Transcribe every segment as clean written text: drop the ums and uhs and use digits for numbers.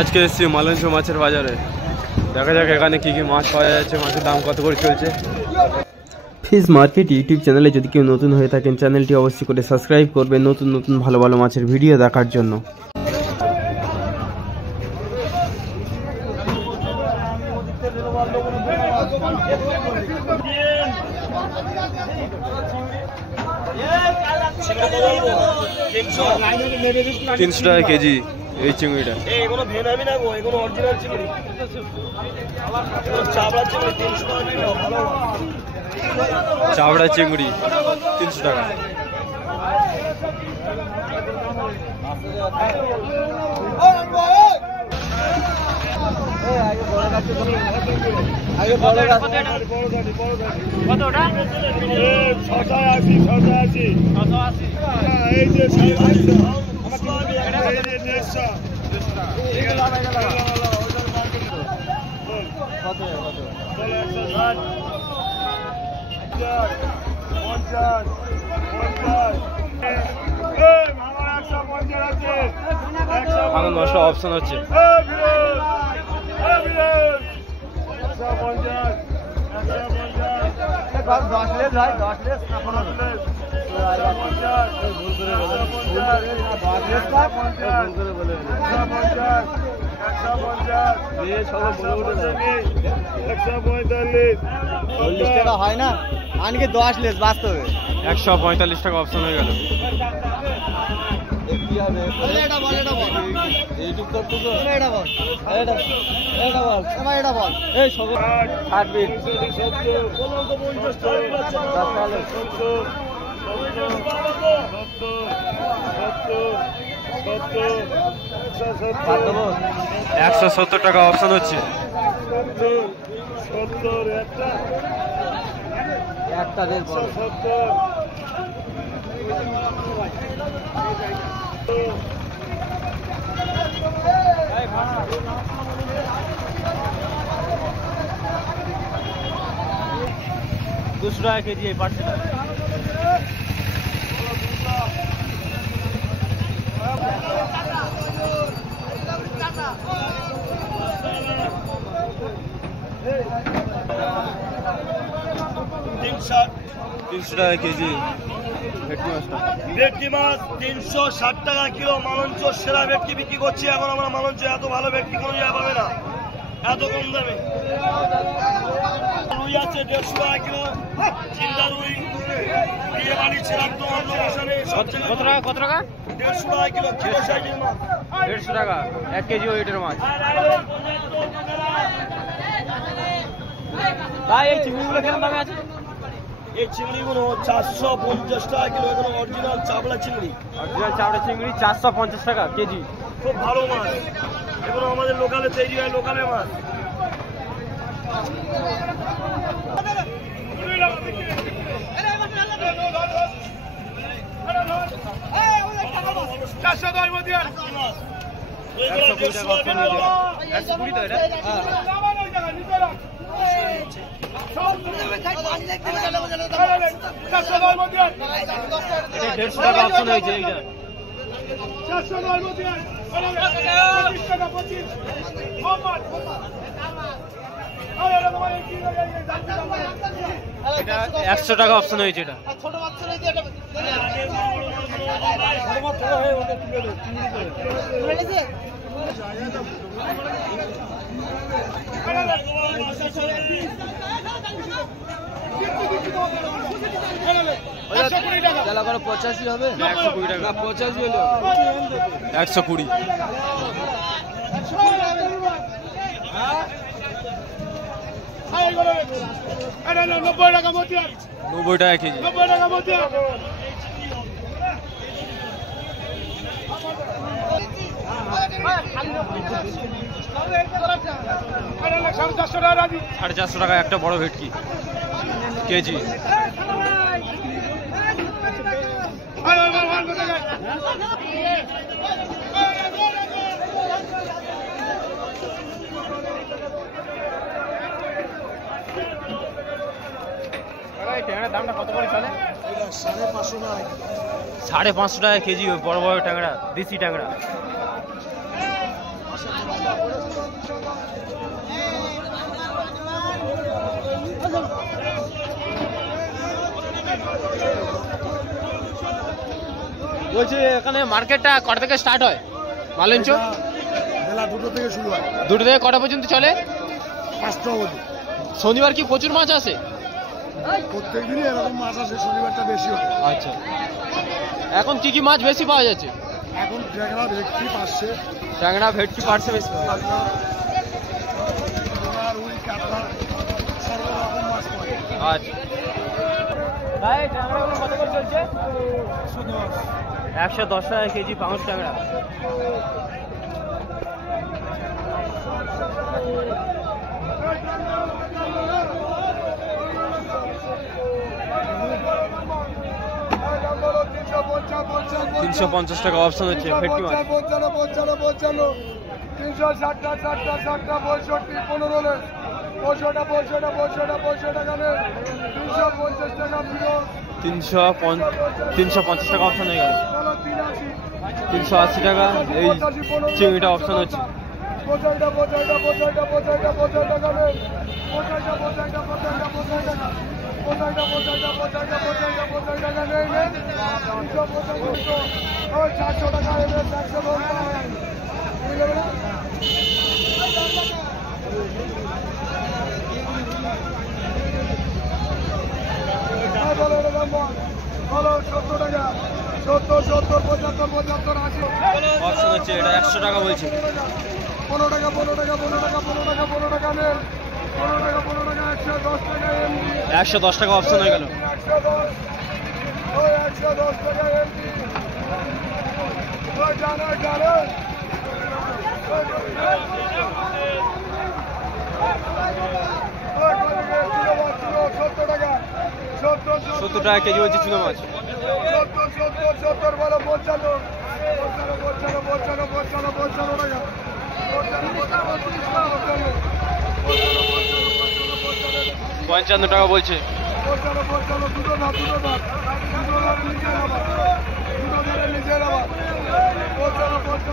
আজকে এসেছি মালঞ্চ মাছের বাজারে। দেখা যাক এখানে কি কি মাছ পাওয়া যাচ্ছে, মাছের দাম কত করে চলছে। ফিশ মার্কেট ইউটিউব চ্যানেলে যদি কেউ নতুন হয়ে থাকেন চ্যানেলটি অবশ্যই করে সাবস্ক্রাইব করবেন নতুন নতুন ভালো ভালো মাছের ভিডিও দেখার জন্য। তিনশো টাকা কেজি এই চিংড়িটা। চাবড়া চিংড়ি 300 টাকা। এখন 900 অপশন হচ্ছে। হয় না আনকে 10 লেস বাস্তবে 145 টাকা অপশন হয়ে গেল। $170 টাকা অপশন হচ্ছে। একটা রেল $200 কেজি পাচ্ছে না। $300 টাকা কেজি ভেটকি মাছ 360 টাকা কিলো। মালঞ্চ সেরা ভেটকি বিক্রি করছি এখন আমরা। মালঞ্চ এত ভালো ভেটকি কোনো জায়গায় পাবে না এত কম দামে। রুই আছে 150 টাকা কিলো। চিন্তা রুই বিয়ে বাড়ি ছিলাম তো কত টাকা 150 টাকা কিলো। কিলো সাইজের মাছ 150 টাকা 1 কেজি ওয়েটের মাছ। ভাই এই চিংড়িগুলো কেমন দামে আছে? এই চিংড়িগুলো 450 টাকা কিলো। এগুলো অরিজিনাল চাবড়া চিংড়ি। অরিজিনাল চাবড়া চিংড়ি 450 টাকা কেজি। খুব ভালো মাছ এগুলো, আমাদের লোকালে তৈরি হয়, লোকালের মাছ। $100 টাকা অপশন হয়েছে এটা। টাকা 85 হবে। 120 টাকা 85 হলো 120। $90 টাকা কেজি। $450 টাকা একটা বড় ভেটকি কেজি। দামটা কত করে চলে? 550 টাকা কেজি বড় বড় ট্যাংরা, দেশি ট্যাংরা। বলছি এখানে মার্কেটটা কটা থেকে স্টার্ট হয়? মালঞ্চ বেলা 2টো থেকে শুরু হয়, 2টো থেকে কটা পর্যন্ত চলে? 5টা অবধি। শনিবার কি প্রচুর মাছ আসে? প্রত্যেক দিনই এরকম মাছ আসে, শনিবারটা বেশি হয়। আচ্ছা, এখন কি কি মাছ বেশি পাওয়া যাচ্ছে? এখন ট্যাংরা ভেটকি পাচ্ছে, ট্যাংরা ভেটকি পার্সে বেশি। রুই কাতলা সব রকম মাছ পাওয়া যায়। আচ্ছা ভাই, ট্যাংরাগুলো কত করে চলছে? 110 টাকা কেজি পাউন্ড ট্যাংরা। $350 অপশন হচ্ছে ভেটকি মাছ। 360 টাকা 65 15 পয়সা টাকা নেই, 350 টাকা পিলো, 350 টাকা অপশন হয়ে গেল। 380 টাকা এই চিংড়িটা অপশন হচ্ছে। 50 টাকা নেই, 50 টাকা নেই, 400 টাকা এনে 100 টাকা বলো, 70 টাকা, 70 75 80 অপশন হচ্ছে এটা 100 টাকা বলছে। 15 টাকা নেন, 15 টাকা 110 টাকা এমনি, 110 টাকা অপশন হয়ে গেল। 110 টাকা এমনি, ওই জানো 70 টাকা কেজি হচ্ছে চুনো মাছ। 70 বলো 55 টাকা, 55 টাকা বলছে। 55 দুটো ধাপ নিচে নামা, 55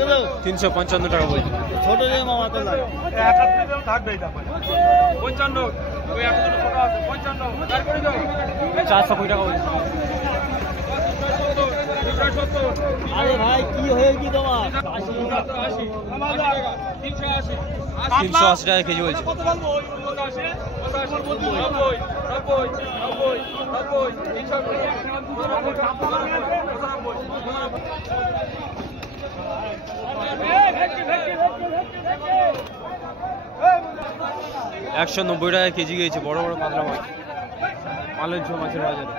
টাকা, $355 টাকা বলছে। 420 টাকা বলছে। আরে ভাই কি হয়ে কি তোমার? 380 টাকা কেজি বলছে। $190 টাকা কেজি গিয়েছে বড় বড় কাতলা মাছ মালঞ্চ মাছের বাজারে।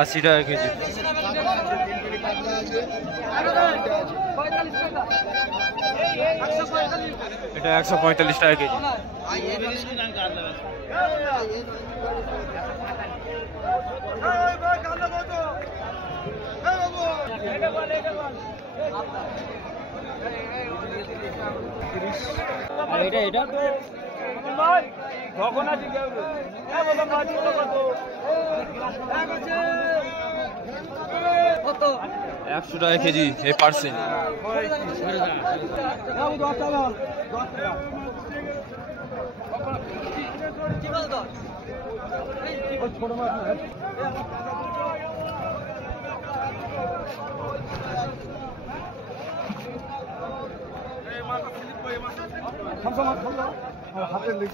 $80 টাকা কেজি। এটা 145 টাকা কেজি। এটা কখন আছে কেউ? 100 টাকা কেজি এই পার্সে। হাতের লেগ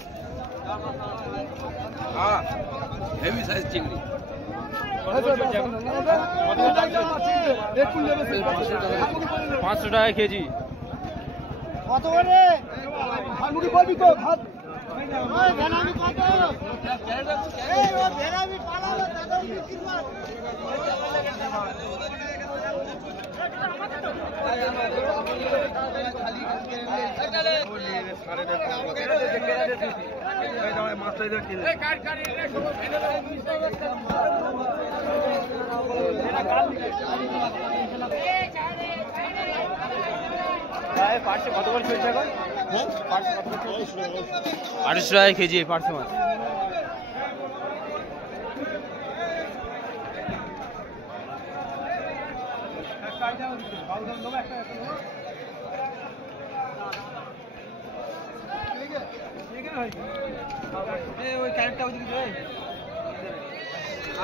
হেভি সাইজ চিংড়ি। পাঁচশো টাকা কেজি। কত করে মুখে বলবি তো ভাত ভেনামি কত এই ও ভেনামি পালালো দাদা বিক্রি কর কত করে চলছে এখন? 800 টাকা কেজি পার্শে মাছ। ওই ক্যারেটটা ওই দিকে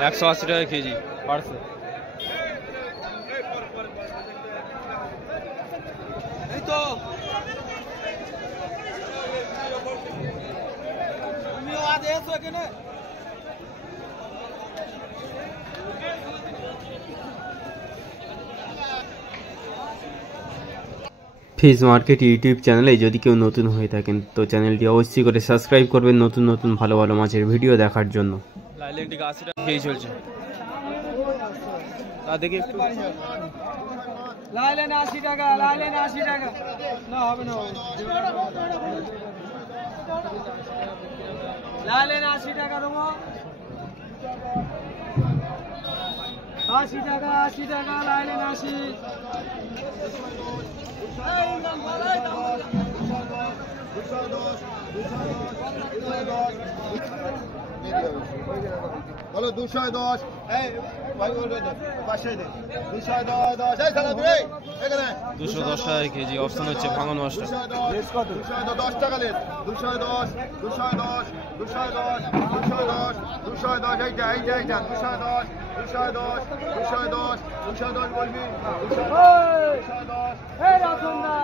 180 টাকা কেজি পার্শে। এই তো তুমিও আজ এসো এখানে। ফিশ মার্কেট ইউটিউব চ্যানেলে যদি কেউ নতুন হয়ে থাকেন তো চ্যানেলটি অবশ্যই করে সাবস্ক্রাইব করবেন নতুন নতুন ভালো ভালো মাছের ভিডিও দেখার জন্য। লাইলেন্টিক 80 টাকা কেজি চলছে। তা দেখি একটু লাইলেন 80 টাকা, লাইলেন 80 টাকা। না হবে না, লাইলেন 80 টাকা দেবো। 80 টাকা, 80 টাকা, লাইলেন 80। বলো 210 এই ভাই বলবে তো 500 দে 210 এই সালা দে এখানে 210 টাকা কেজি অপশন হচ্ছে ভাঙন মাছটা। 210 টাকা লে 210 210 210 210 210 এইটা 210 210 210 210 বলবি 210 এই রাখুনদা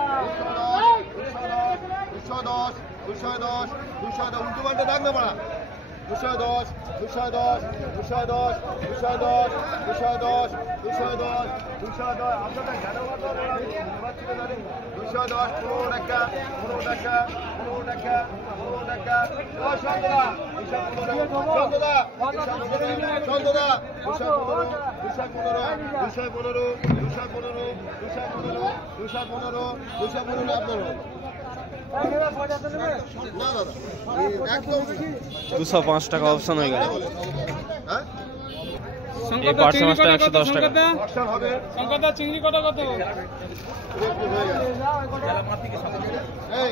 210 210 উল্টো পাল্টা ডাক না পড়া 210 210 210 210 210 210 210 আপনাদের জানাবার দরকার 210 15 টাকা 15 টাকা 15 টাকা 15 টাকা ও সন্দা 215 সন্দা 215 আপনার না দাদা একদম 205 টাকা অপশন হয়ে গেল। হ্যাঁ এই পার্শে মাছটা 110 টাকা। অপশন হবে সংকটটা চিংড়ি কত কত? এই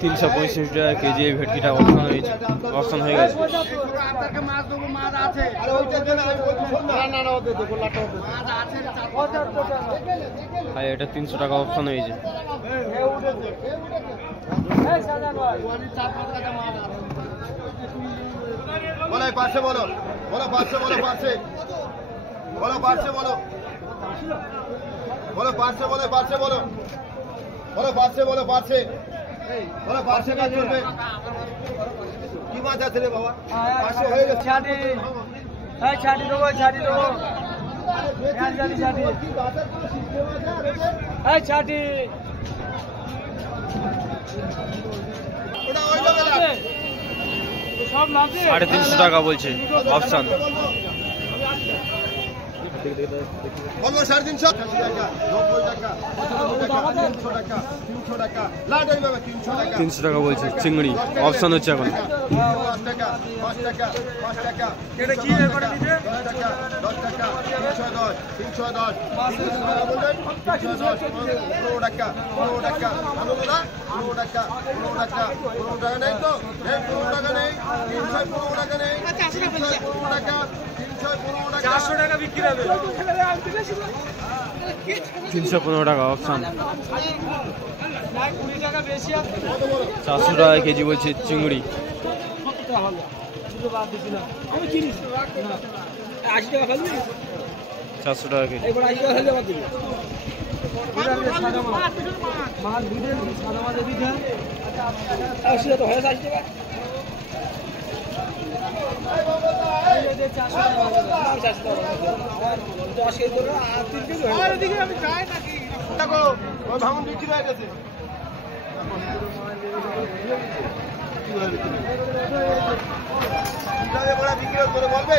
365 টাকা কেজি এই ভেটকিটা অপশন হয়েছে, অপশন হয়ে গেছে। আপনাকে মাছ দেবো, মাছ আছে। আরে ওইটা দেন আমি বলছি শোন না না না ওদের দে গোলাটা ওদের মাছ আছে 75 টাকা। আর এটা 300 টাকা অপশন হয়েছে। এই সাজান ভাই ওই 4-5 টাকা মাছ আছে। বলো পাশে বলো বলো পাশে বলো পাশে বলো পাশে বলো বলো পাশে বলো পাশে বলো বলো পাশে বলো পাশে বলো পাশে কাজ করবে কি মাছ আছে রে বাবা পাশে হয়ে গেছে ছাটি এই ছাটি দেবো, ছাটি দেবো। ছাটি ছাটি এই ছাটি ওটা ওই যাবে না সব লাগবে 350 টাকা বলছে অপশন। বলো 350 টাকা 90 টাকা 300 টাকা 300 টাকা লাট হয়ে যাবে 300 টাকা 300 টাকা বলছে চিংড়ি অপশন হচ্ছে এখন। 5 টাকা 5 টাকা 5 টাকা এটা কি রে করে দিতে? 10 টাকা 10 টাকা 310 310 বলবেন 310 15 টাকা 15 টাকা আনন্দা 15 টাকা 15 টাকা 15 টাকা নেই তো এই 15 টাকা নেই 315 টাকা নেই 315 টাকা 315 টাকা 400 টাকা বিক্রি হবে। 315 টাকা অপশন। 20 টাকা বেশি আছে। 400 টাকা কেজি বলছে চিংড়ি। বাদ দিছি না আমি কিনিস না 80 টাকা খালি 400 টাকা কেজি। এবার 80 টাকা খালি বাদ দিবি। মাছ দিলে সাদা মাছ দিতে 80 টাকা তো হয় 80 টাকা দেখো ওই ভাঙন বিক্রি হয়ে গেছে কিভাবে বড় বিক্রি করে বলবে